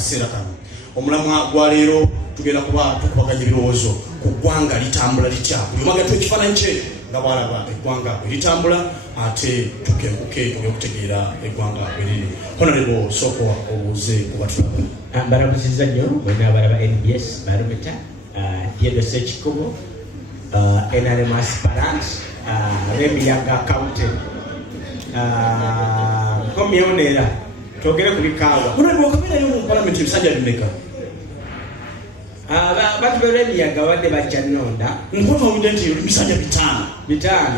kaseera kano omulamwa gwa leero tugenda kuba tukubaganya ebirowoozo ku ggwanga litambula litya buli omu agatwa ekifaananyi kye nga bw'alaba eggwanga bwe litambula ate tukenkuke olw'okutegeera eggwanga bwe riri. Honorable sooka obuuze ku batulaba. Mbarabuziza nnyo bonna abalaba NBS Barometer Dieddo Ssekikubo NRM aspirant Remiyaga accountant komyonera twogere ku bikaawa. Honorable okabeerayo mu palamenti ebisajja bimeka? Batu Remiyaga wadde bajja nnonda nkota owudde nti oli misajja bitaano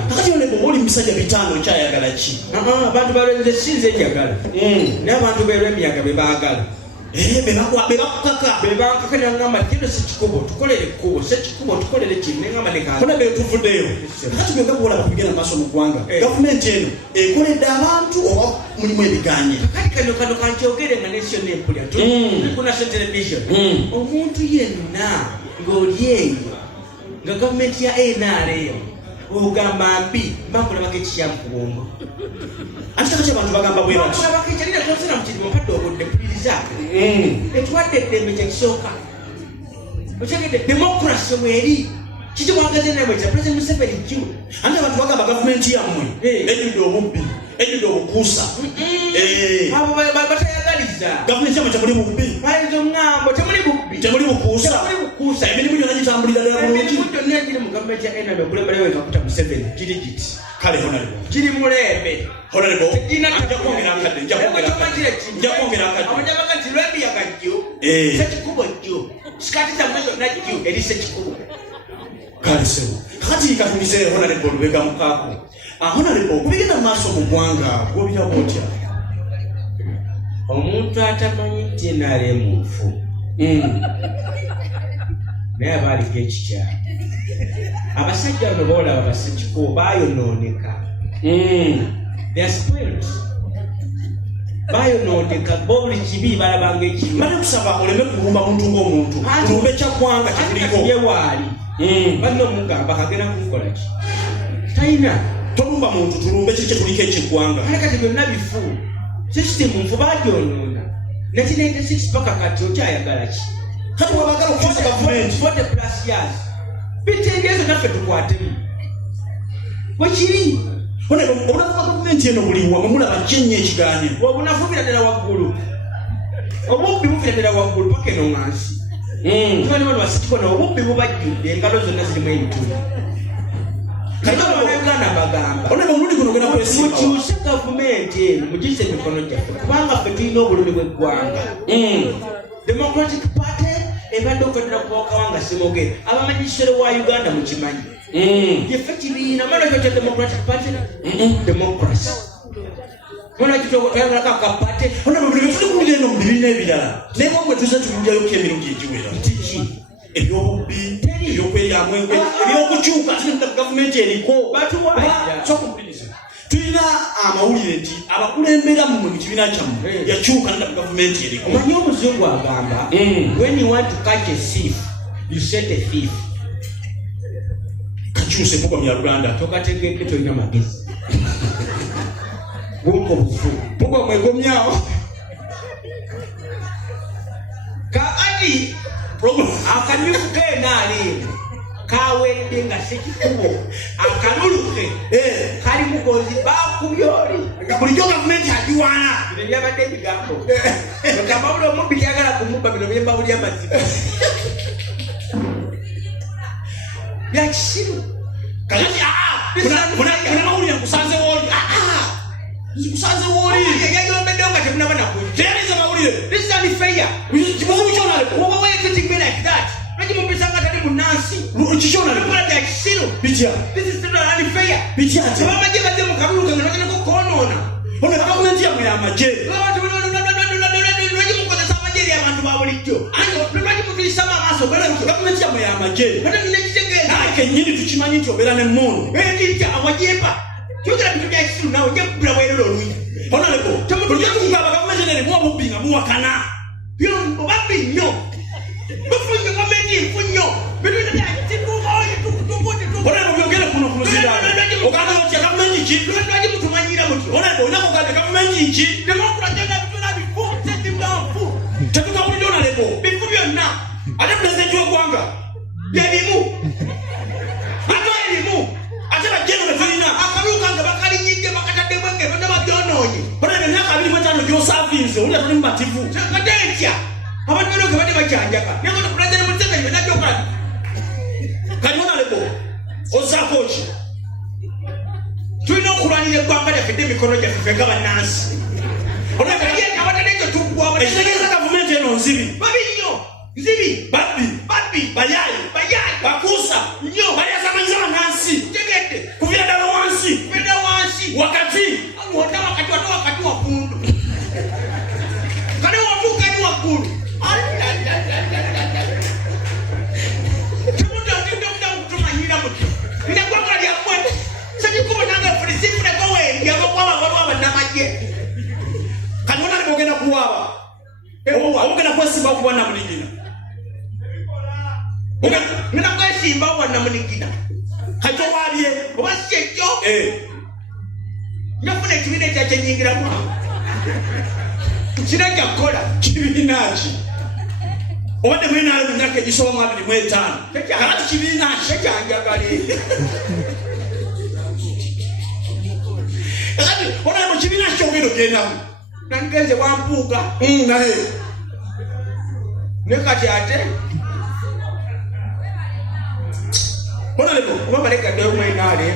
kakati Honorable oli misajja bitaano okyayagala ki? Abantu balwenze sinze njagala naye abantu Remiyaga be baagala bebakaka nangamba Dieddo Ssekikubo tukolere ekkubo Ssekikubo tukolere kino nengamba nekona betuvuddeyo kakati bwenga bwolaba kubigenda maaso mu ggwanga gavumenti eno ekoledde abantu oba mulimu ebiganye kati kano kankyogere nga nation empulya ku national television omuntu yenna ng'oli eyo nga gavumenti ya NRM ogamba mbi mbakulabako ekikyamu ku bwongo ate kakati abantu bagamba bwe bati bakulabako ekyalina tonsera mu kirimu mpadde obudde mpuliriza etuwadde eddembe kyekisooka okyegedde demokrasi mweri kiki mwagaze naye bwekira President Museveni jju ate abantu bagamba gavumenti yammwe ejjudde obubbi ejjudde obukuusa abo batayagaliza gavumenti yammwe temuli bubbi bayinza oŋŋambo temuli bukuusa emirimu gyonna gitambulira ddala bulungi emirimu gyonna egiri mu gavumenti ya NRM okulemberayo ekakuta Museveni giri giti kale Honorable giri mulembe abanyabaga nti Remiyaga jjo Ssekikubo jjo sikati zammwe zonna jjo eri Ssekikubo kale sebo kakati katumize Honorable Lubega Mukaako Honorable kubigenda mu maaso mu ggwanga gw'obiraba otya? Omuntu atamanyi nti NRM nfu naye abaaliko ekikyalo abasajja bano boolaba Bassekikubo bayonooneka they are spoiled bayonooneka buli kibi balabanga ekibi bali kusaba oleme kulumba muntu ng'omuntu tulumba ekyaggwanga kikuliko ye waali balina omugamba kagenda kukola ki talina tolumba muntu tulumbe kiri kyetuliko ekiggwanga kale kati byonna bifu sisitimu nfu bagyonoona nekinaite six paka kati okyayagala ki kati wabagala okukyusa gavumenti 40+ years bitengezo naffe tukwatemu wekiri obunafuba gavumenti eno buli wamu mulaba kyennya ekiganye obunafu bira ddala waggulu obubbi buvira ddala waggulu paka eno ngansi tubali bano Bassekikubo obubbi bubajjudde engalo zonna zirimu ebitundu Uganda bagamba mukyuse gavumenti eno mugise emikono gyaffe kubanga ffe tulina obulumi bw'eggwanga Democratic Party ebadde okwetera kubawakawanga simogere abamanyisero wa Uganda mukimanyi yeffe kibiina mana kyokya Democratic Party democracy mona kitogotayagala kakapate buli betuli eno mu bibiina ebirala naye bwabwe tuze tulungyayoko emirundi egiwera tiki ebyobubbi ebyokweyamwe ebyokukyuka gavumenti eriko sokumpiriza tulina amawulire nti abakulembera mmwe mu kibiina kyammwe yakyuka nda gavumenti eriko omanyi omuzungu agamba when you want to catch a thief you set a thief kakyuse mpuga mu Uganda tokategedde tolina magezi bunko bufu mpuga mwegomyawo kaadi akanyufu kenali kawedde nga Ssekikubo akaluluke kali mugozi bakubyoli bulijjo gavumenti agiwaana bino byabadde ebigambo okamabula omubbi lyagala kumubba bino byemba buli amazima byakisiru kuna mawulire nkusanze wooli nkusanze wooli yayombeddeo nga temunaba nakuja teyaliza mawulire this is unfair kibuzibu kyonaleko woba way treating me like that lwaki mumpisa nga tali munansi kikyonaleko kola byakisiru bitya this is unfair bitya ate abamagye badde mu kabuluke nga lwakinako kwonoona ono gavumenti yammwe yamagye lwaki mukozesa amagye eri abantu ba bulijjo lwaki mutuyisamo amaaso gavumenti yammwe yamagye nekitegeeza kenyini tukimanyi nti obeera nemmundu ekitya awajemba kyogera bintu byakisiru nawe ojja kugula bwerero oluyi onaleko tulikugamba gavumenti nerimu obubbi nga muwakana obabbi nnyo bufunye gavumenti nfu nnyo onaleko byogere kuno ku muzinda ogamba otya gavumenti ki lwaki mutumanyira mutyo onaleko olina kugamba gavumenti ki demokratena bituna bifu setimunafu tetukawulira uli atuli mativu Sakadentia. Abantu bano kabade bachanjaka. Nyango president Museveni benajokana. Kanyona lebo. Ozakochi. Tulina okulwanira eggwanga lyaffe emikono gyaffe ng'abannansi. Olwekalaye abatalejjo tuggwawo. Ekitegeeza gavumenti eno nzibi. Babi nnyo. Nzibi. Babbi. Bayayi. Bakuusa. Nnyo. Balyazamanyiza bannansi. Tegedde. Kuvira ddala wansi. Wakati. Wonna wakati waggulu. Kale watuuka ni waggulu. Temutatidde omudamu kutumanyira muti. Neggwanga lyammwe. Sajikubo nange fulisifu negoweeri abakwaba waliwo abannamagye. Kanyona lebo ogenda kuwaaba. Ogenda kwesimba okuba namunigina. Ngenda kwesimba oba namunigina. Kati owaabye. Oba si ekyo. Nyafuna ekibiina ekyakyenyingiramu. Kina kyakukola. Kibiina ki? Obadde mwinaale mu myaka egisoba mu 25. Kakati kibiina ki? Kyanjagale. Kakati onaye mu kibiina ki kyogenda ogendamu? Nangenze wampuuga. Naye. Ne kati ate. Onalebo. Oba balegaddeyo mwinaale.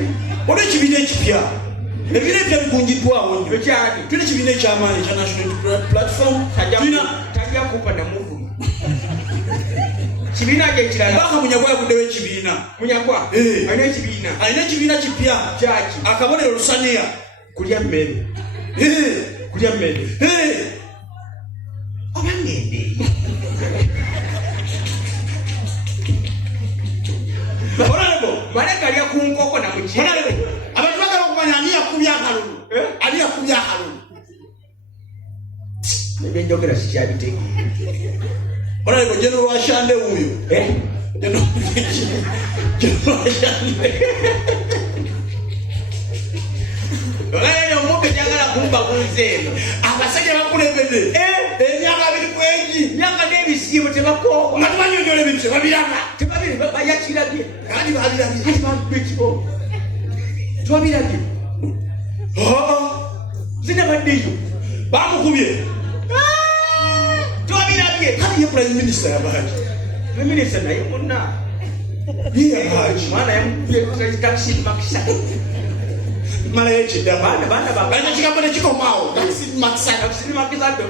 Olwo ekibiina ekipya. Ebibiina ebipya bikunjiddwawo nnyo. Ekyali. Tulina ekibiina eky'amaanyi ekya National Platform. Tajja kupa na muvumu. Kibiina kye kirala. Baka Munyagwa yaguddewo ekibiina. Munyagwa? Alina ekibiina. Alina ekibiina kipya. Kyaki? Akabonero lusaniya. Kulya mmere. Kulya mmere. Oba ngende. Onalebo. Malega lya ku nkoko na muki. Onalebo. Abantu bagala okumanya ani yakubya akalulu. Ani yakubya akalulu. Nebyenjogera sikyabitegeera. Onalebo General Washande wuyo. General Washande. Oyo omuke kyagala kumba kunzeeno. Abasajja bakulembedde. Emyaka 2 kwegi. Myaka n'ebisiibo tebakoowa. Nga tebanyonyola ebintu tebabiraba. Tebabiri bayakirabye. Kandi babirabye. Kati bampa ekibo. Twabirabye. Zina baddeyo. Bamukubye. Twabirabye. Kati ye Prime Minister yabaaki. Prime Minister naye munna. Ye yabaaki. Mwana yamukubye taxi makisa. Mala yekidda Baana balina kigambo ne kikomaawo. Taxi makisa do.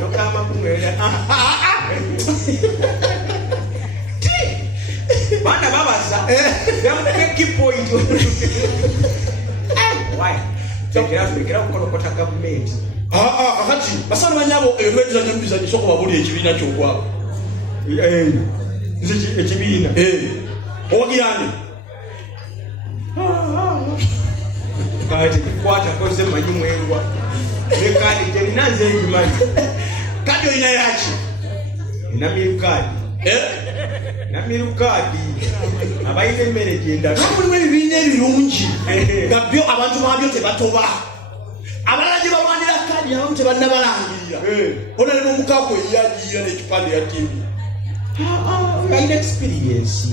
Nokama kumwera. Baana babaza. Yamukubye kipoint. Why? Tekera kukolokota gavumenti. Akati basana banyabo ebyokweteza nyumbiza soko babuli ekibiina ky'okwabo. Nze ekibiina. Owagirani. Kati kwata koze manyi mwerwa. Nekadi terina nze ekimanyi. Kadi oyina yaki? Namirukadi. Namirukadi. Abayina emmere gyenda. Kamulimu ebibiina ebirungi. Gabyo abantu babyo tebatoba. Abalala gye balwanira kadi abamu tebannabalangirira. Onalema omukaaku eyagiira n'ekipande ya TV. Alina experience.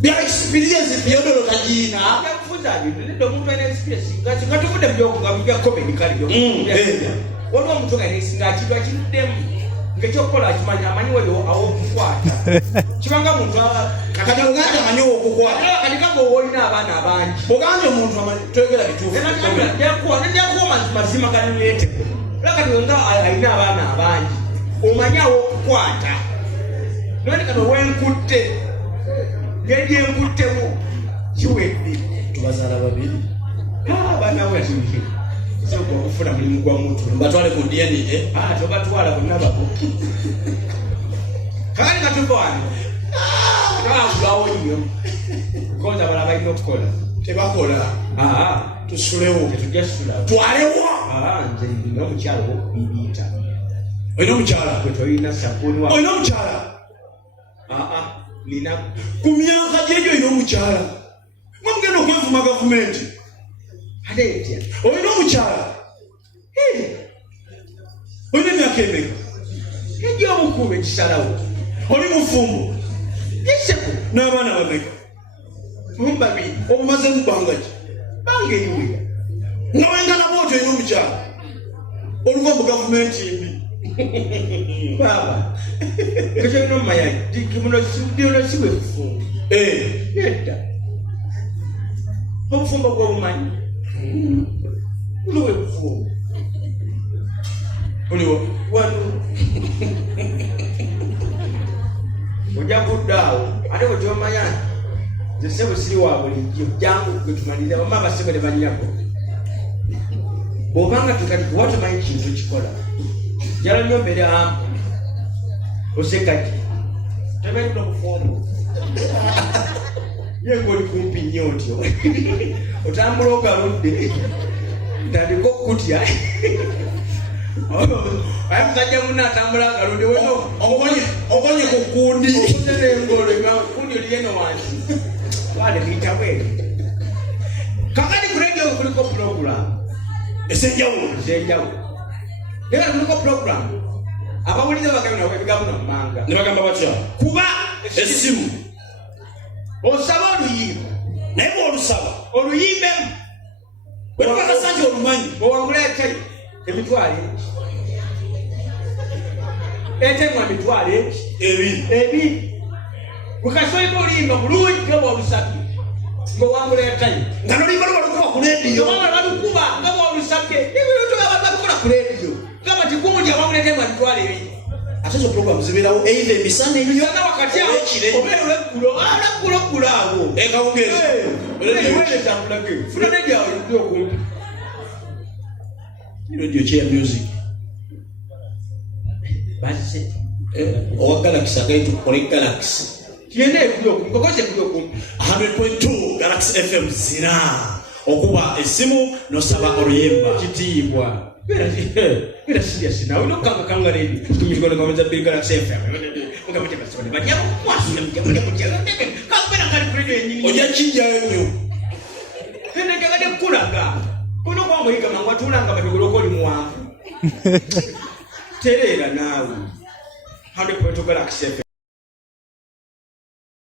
Bya experience byodolo tagiina. Yakufunza bintu omuntu alina experience. Nga tuvude bya comedy kali byo. Waliwo omuntu nga nesinga kitwa kiddemu. Ngekyokukola amanyi weyo awokukwata. Kibanga muntu kati oganja amanyi okukwata. Kati kago olina abaana abangi. Oganja omuntu amanyi twegera bituufu. Nekuwa mazima kaniyete. Kati nga alina abaana abangi. Omanyi awokukwata. Nani kano wenkutte. Ngeri enkuttewo kiwedde. Tubazaala babiri. Abaana we atuuke. Soko okufuna mulimu gwa muntu. Batwale ku DNA. Tobatwala bonna babo. Kakati katuva wano. Twagulawo nnyo. Koza bala balina okukola. Tebakola. Tusulewo. Tetujja sula. Twalewo. Nze nina omukyalo w'okubibiita. Olina omukyala? Gwe tolina sabbuuni wa. Olina omukyala? Nina. Ku myaka gyegyo olina omukyala. Mwamugenda okwevuma gavumenti. Ate etya. Olina omukyala? Olina emyaka emeka? Egy'obukulu ekisalawo. Oli mufumbo? Eseko. N'abaana bameka? Babiri. Obumaze mu bbanga ki? Bbanga eriwera. Nga wengana bw'otyo olina omukyala? oluva mu gavumenti mbi baba kyo no maya kimuno siwe kufunga yedda obufumba bw'obumanyi uliwe kufunga uliwo wanu ojja kuddaawo ate bwekyomanya nze sebo siri wa bulijjo jangu gwetumaliriza bama abasebo ne banyako bw'obanga tukati kuba tumanyi kintu kikola jala nnyo mbere amu osekaki tebeeri nokufumba ye ng'oli kumpi nnyo otyo otambula ogaludde ntandika okutya aye musajja munna atambula agaludde ogonye ku kundi okutenengolo kundi oliyeno wansi wale biyitamu kakati ku radio kuliko puroguramu esenjawulo naye kuliko puroguramu abawulize bagabye nabo ebigambo nammanga ne bagamba batya kuba essimu osaba oluyimba naye bw'olusaba oluyimbemu wetubakasa nti olumanyi owangula etayi emitwalo etemwa emitwalo ebiri bwekasoyika oluyimba bulungi nga bwolusabye ng'owangula etayi nga nolimba lwalukuba ku lediyo balukuba nga bwolusabye balukola ku lediyo gamba tikumundi awangula etemwa emitwalo ebiri ate zo programu zibeerawo eitha emisana emisana wakati awo obeera olweggulo olweggulo awo ekawungeezi weletambulage funa nedyawo eri okumpi radio kyeya music bazise owa galaxy agaitu kukole galaxy kiena ekuli okumpi kokoze ekuli okumpi 100.2 galaxy fm zina okuba essimu nosaba oluyimba kitiibwa era serious nawe nokukangakanga ledi kumikono kameza biri galaxy fm ojja kijjayo nnyo enegagade kulaga kuno kwamuyiga mangu atulanga batogoloko oli muwanvu tereera naawe 100.2 galaxy fm